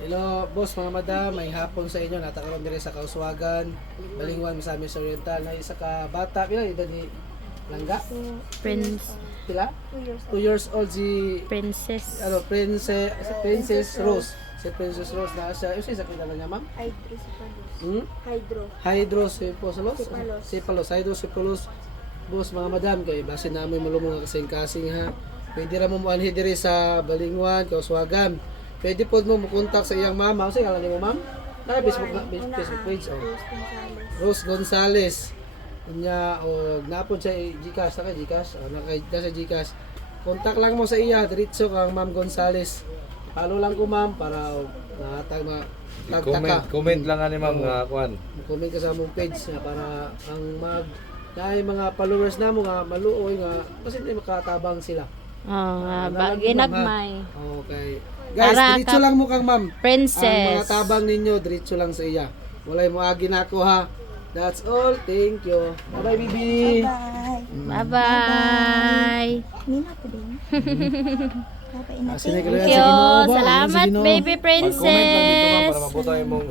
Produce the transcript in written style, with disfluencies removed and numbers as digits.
Hello, boss, mga madam, may hapon sa inyo. Natakaroon din sa Kauswagan, Balingwan, Misamis Oriental. Na isa ka bata, pila edad ni Langga? Prince, Pila? 2 years old si princess. Princess Rose. Si Princess Rose na siya. Yung sakit na niya, ma'am? Hydrocephalus. Hydrocephalus. Boss, mga madam, kay basin namin malumong kasing-kasing ha. Pwede ra mo muanhi diri sa Balingwan, Kauswagan. Pwede po mo makontak sa iyang mama. Kasi alam niyo mo, ma'am? Facebook page. Oh. Rose Gonzales. Kanya, o napod sa Gcash. Naka Gcash? O, nasa Gcash. Kontak lang mo sa iya. Diretso kang Ma'am Gonzales. Follow lang ko, ma'am, para Comment lang ani ma'am nga kuan. comment ka sa among page na para ang mga followers na mo nga maluoy nga kasi hindi makatabang sila. Ginagmay. Okay. Guys, Para diretso lang mo kang ma'am. Princess. Ang mga tabang ninyo, diretso lang sa iya. Walay mo agi na ako ha. That's all. Thank you. Bye-bye, Bibi. Bye-bye. Nina po din. Papa, Sige, Thank you. Salamat, baby Mag-comment lang dito ma'am princess. para mabuta imong